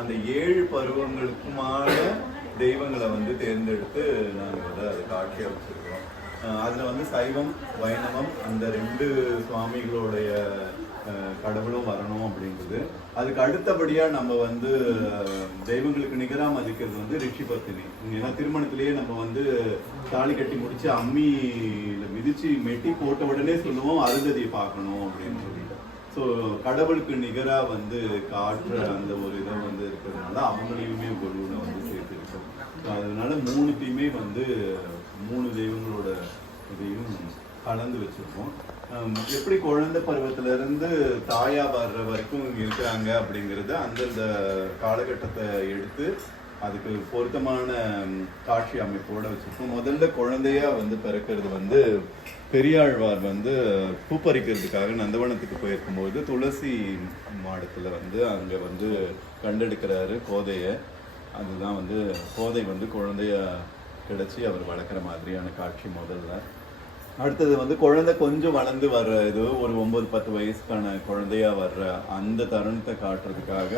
அந்த 7 பருவங்களுக்குமான தெய்வங்களை வந்து தேர்ந்தெடுத்து நாங்கள் வந்து அதை காட்சியாக வச்சுருக்கோம். அதில் வந்து சைவம் வைணவம் அந்த 2 சுவாமிகளுடைய கடவுளும் வரணும் அப்படிங்கிறது. அதுக்கு அடுத்தபடியாக நம்ம வந்து தெய்வங்களுக்கு நிகராக மதிக்கிறது வந்து ரிஷி பத்தினி. ஏன்னா திருமணத்திலேயே நம்ம வந்து தாலி கட்டி முடிச்சு அம்மியில் மிதிச்சு மெட்டி போட்ட உடனே சொல்லுவோம் அருந்ததியை பார்க்கணும் அப்படின்னு சொல்லிட்டு. ஸோ கடவுளுக்கு நிகராக வந்து காட்டுற அந்த ஒரு இதை வந்து இருக்கிறதுனால அவங்களையுமே குருவில் வந்து சேர்த்துருக்கோம். ஸோ அதனால 3த்தையுமே வந்து 3 தெய்வங்களோட இதையும் கலந்து வச்சுருக்கோம். எப்படி குழந்தை பருவத்திலிருந்து தாயா வர்ற வரைக்கும் இருக்கிறாங்க அப்படிங்கிறத அந்தந்த காலகட்டத்தை எடுத்து அதுக்கு பொருத்தமான காட்சி அமைப்போட வச்சுருக்கோம். முதல்ல குழந்தையா வந்து பிறக்கிறது வந்து பெரியாழ்வார் வந்து பூப்பறிக்கிறதுக்காக நந்தவனத்துக்கு போயிருக்கும்போது துளசி மாடத்தில் வந்து அங்கே வந்து கண்டெடுக்கிறாரு கோதையை. அதுதான் வந்து கோதை வந்து குழந்தைய கிடச்சி அவர் வளர்க்குற மாதிரியான காட்சி முதல்ல. அடுத்தது வந்து குழந்தை கொஞ்சம் வளர்ந்து வர்ற இது ஒரு 9-10 வயசுக்கான குழந்தையா வர்ற அந்த தருணத்தை காட்டுறதுக்காக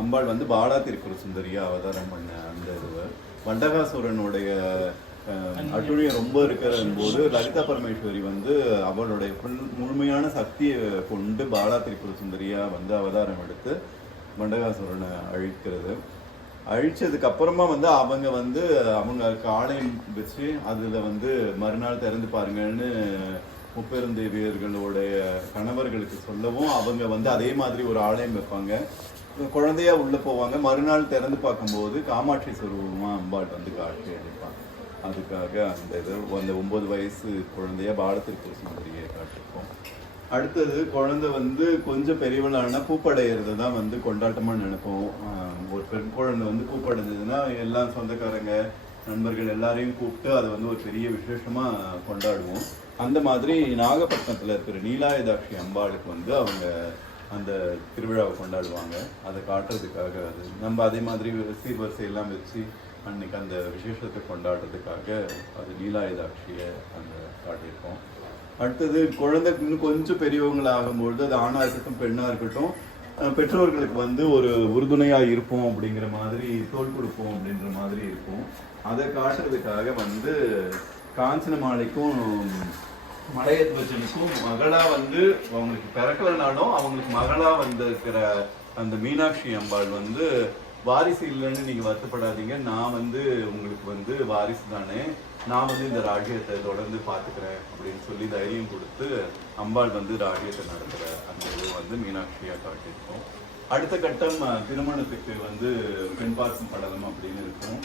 அம்பாள் வந்து பாலா திரிபுர சுந்தரியா அவதாரம் பண்ண அந்த இதுவை வண்டகாசுரனுடைய அட்டுழியம் ரொம்ப இருக்கிற போது லலிதா பரமேஸ்வரி வந்து அவளுடைய முழுமையான சக்தியை கொண்டு பாலா திரிபுர சுந்தரியா வந்து அவதாரம் எடுத்து வண்டகாசுரனை அழிக்கிறது. அழிச்சதுக்கு அப்புறமா வந்து அவங்க ஆலயம் வச்சு அதில் வந்து மறுநாள் திறந்து பாருங்கன்னு முப்பெருந்தேவியர்களுடைய கணவர்களுக்கு சொல்லவும் அவங்க வந்து அதே மாதிரி ஒரு ஆலயம் வைப்பாங்க. குழந்தையா உள்ள போவாங்க. மறுநாள் திறந்து பார்க்கும்போது காமாட்சி ஸ்வரூபமா அம்பாள் வந்து காட்சி அளிப்பாங்க. அதுக்காக அந்த இது அந்த 9 வயசு குழந்தைய பாலத்திற்கு சுந்தரியை காட்டிருக்கோம். அடுத்தது குழந்தை வந்து கொஞ்சம் பெரியவளானா பூப்படைகிறது தான் வந்து கொண்டாட்டமாக நினைப்போம். ஒரு பெண் குழந்தை வந்து பூப்படைஞ்சதுன்னா எல்லா சொந்தக்காரங்க நண்பர்கள் எல்லாரையும் கூப்பிட்டு அதை வந்து ஒரு பெரிய விசேஷமாக கொண்டாடுவோம். அந்த மாதிரி நாகப்பட்டினத்தில் இருக்கிற நீலாயுதாட்சி அம்பாளுக்கு வந்து அவங்க அந்த திருவிழாவை கொண்டாடுவாங்க. அதை காட்டுறதுக்காக அது நம்ம அதே மாதிரி சீர்வரிசையெல்லாம் வச்சு அன்னைக்கு அந்த விசேஷத்தை கொண்டாடுறதுக்காக அது நீலாயுதாட்சியை அந்த காட்டியிருக்கோம். அடுத்தது குழந்தை இன்னும் கொஞ்சம் பெரியவங்களாகும்பொழுது அது ஆணாக இருக்கட்டும் பெண்ணாக இருக்கட்டும் பெற்றோர்களுக்கு வந்து ஒரு உறுதுணையாக இருப்போம் அப்படிங்கிற மாதிரி தோல் கொடுப்போம் அப்படின்ற மாதிரி இருக்கும். அதை காட்டுறதுக்காக வந்து காஞ்சன மாலைக்கும் மலையத்வஜனுக்கும் மகளாக வந்து அவங்களுக்கு பிறக்கலனாலும் அவங்களுக்கு மகளாக வந்திருக்கிற அந்த மீனாட்சி அம்பாள் வந்து வாரிசு இல்லைன்னு நீங்கள் வருத்தப்படாதீங்க, நான் வந்து உங்களுக்கு வந்து வாரிசு தானே, நான் வந்து இந்த ராஜ்யத்தை தொடர்ந்து பார்த்துக்கிறேன் அப்படின்னு சொல்லி தைரியம் கொடுத்து அம்பாள் வந்து ராஜ்யத்தை நடத்துகிற அந்த இது வந்து மீனாட்சியாக காட்டியிருக்கோம். அடுத்த கட்டம் திருமணத்துக்கு வந்து பெண் பார்க்கும் படலம் அப்படின்னு இருக்கும்.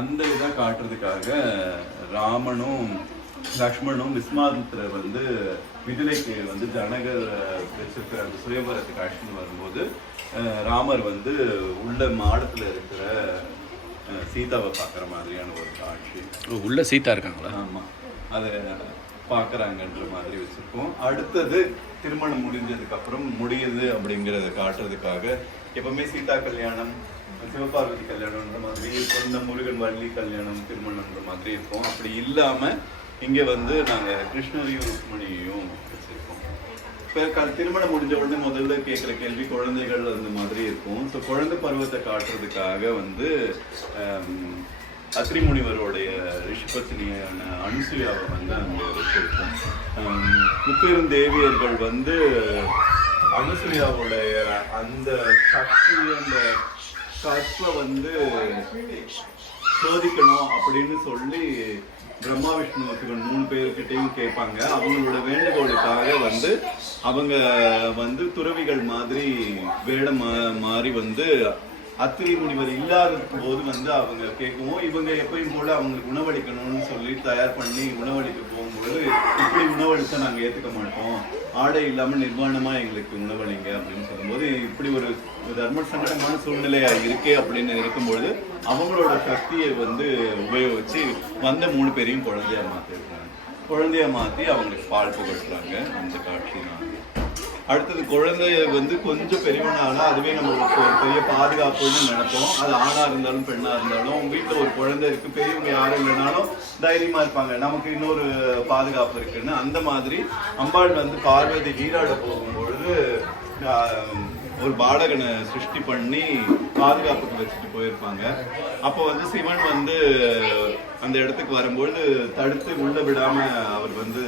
அந்த இதை காட்டுறதுக்காக ராமனும் லக்ஷ்மணும் விஸ்வாமித்திரர் வந்து மிதிலைக்கு வந்து ஜனகர் வச்சிருக்கிற அந்த சுயம்பரத்துக்கு அழைச்சிட்டு வரும்போது ராமர் வந்து உள்ள மாடத்துல இருக்கிற சீதாவை பார்க்குற மாதிரியான ஒரு காட்சி. உள்ள சீதா இருக்காங்களா? ஆமாம், அதை பார்க்குறாங்கன்ற மாதிரி வச்சுருக்கோம். அடுத்தது திருமணம் முடிஞ்சதுக்கு அப்புறம் முடியுது அப்படிங்கிறத காட்டுறதுக்காக எப்பவுமே சீதா கல்யாணம் சிவபார்வதி கல்யாணம்ன்ற மாதிரி சொந்த முருகன் வள்ளி கல்யாணம் திருமணம்ன்ற மாதிரி இருக்கும். அப்படி இல்லாமல் இங்கே வந்து நாங்கள் கிருஷ்ணரையும் ருக்மணியையும் வச்சுருக்கோம். இப்போ திருமணம் முடிஞ்ச உடனே முதல்ல கேட்குற கேள்வி குழந்தைகள் அந்த மாதிரி இருக்கும். ஸோ குழந்தை பருவத்தை காட்டுறதுக்காக வந்து அத்ரி முனிவருடைய ரிஷிபத்தினியான அனுசுயாவை வந்து அங்கே வச்சிருக்கோம். முப்பெருந்தேவியர்கள் வந்து அனுசுயாவுடைய அந்த சக்தி அந்த கற்பை வந்து சோதிக்கணும் அப்படின்னு சொல்லி பிரம்மா விஷ்ணு சிவன் 3 பேர்கிட்டையும் கேட்பாங்க. அவங்களோட வேண்டுகோளுக்காக வந்து அவங்க வந்து துறவிகள் மாதிரி வேடம் மாறி வந்து அத்திரி முனிவர் இல்லாத போது வந்து அவங்க கேட்கவும் இவங்க எப்பயும் போல அவங்களுக்கு உணவளிக்கணும்னு சொல்லி தயார் பண்ணி உணவளிக்க போகும்போது இப்படி உணவளிச்சா நாங்கள் ஏற்றுக்க மாட்டோம், ஆடை இல்லாமல் நிர்வாணமாக எங்களுக்கு உணவளிங்க அப்படின்னு சொல்லும்போது இப்படி ஒரு தர்ம சங்கடமான சூழ்நிலையா இருக்கே அப்படின்னு இருக்கும்பொழுது அவங்களோட சக்தியை வந்து உபயோகிச்சு வந்த 3 பேரையும் குழந்தையா மாற்றிருக்காங்க. குழந்தையா மாற்றி அவங்களுக்கு பால் புகட்டுறாங்க. அந்த காட்சி தான். அடுத்தது குழந்தைய வந்து கொஞ்சம் பெரியவனால அதுவே நம்மளுக்கு ஒரு பெரிய பாதுகாப்புன்னு நினைப்போம். அது ஆணா இருந்தாலும் பெண்ணா இருந்தாலும் வீட்டில் ஒரு குழந்தை இருக்கு, பெரியவங்க யாரும் இல்லைனாலும் தைரியமா இருப்பாங்க, நமக்கு இன்னொரு பாதுகாப்பு இருக்குன்னு. அந்த மாதிரி அம்பாள் வந்து பார்வதி நீராட போகும்பொழுது ஒரு பாலகனை சிருஷ்டி பண்ணி பாதுகாப்புக்கு வச்சுட்டு போயிருப்பாங்க. அப்போ வந்து சிவன் வந்து அந்த இடத்துக்கு வரும்போது தடுத்து உள்ள விடாம அவர் வந்து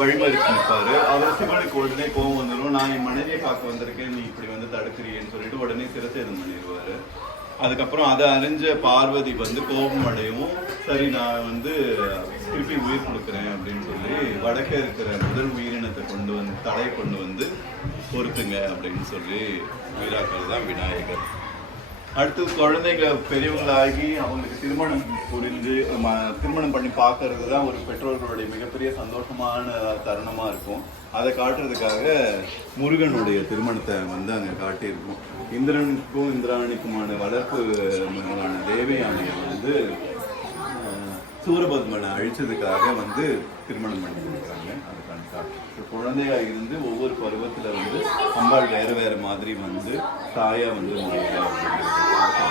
வழிமறிச்சு நிற்பாரு. அவர் சிவனுக்கு உடனே கோபம் வந்துடும், நான் என் மனைவியை பார்க்க வந்திருக்கேன், நீ இப்படி வந்து தடுக்கிறீன்னு சொல்லிட்டு உடனே சிரச்சேதம் பண்ணிடுவாரு. அதுக்கப்புறம் அதை அறிஞ்ச பார்வதி வந்து கோபம் அடையும், சரி நான் வந்து திருப்பி உயிர் கொடுக்குறேன் அப்படின்னு சொல்லி வடக்க இருக்கிற முதல் உயிரினத்தை கொண்டு வந்து தலையை கொண்டு வந்து பொறுத்துங்க அப்படின்னு சொல்லி உயிராக்கள் தான் விநாயகர். அடுத்து குழந்தைங்க பெரியவங்களாகி அவங்களுக்கு திருமணம் புரிஞ்சு திருமணம் பண்ணி பார்க்கறது தான் ஒரு பெற்றோர்களுடைய மிகப்பெரிய சந்தோஷமான தருணமா இருக்கும். அதை காட்டுறதுக்காக முருகனுடைய திருமணத்தை வந்து அங்கே காட்டியிருக்கும். இந்திரனுக்கும் இந்திராணிக்குமான வளர்ப்பு மகளான தேவயானையை வந்து சூரபத்மனை அழிச்சதுக்காக வந்து திருமணம் பண்ணியிருக்காங்க. அதுக்கான காட்டு குழந்தையா இருந்து ஒவ்வொரு பருவத்துல வந்து அம்பாள் வேற வேற மாதிரி வந்து தாயா வந்து மாறுதா அப்படிங்கிறது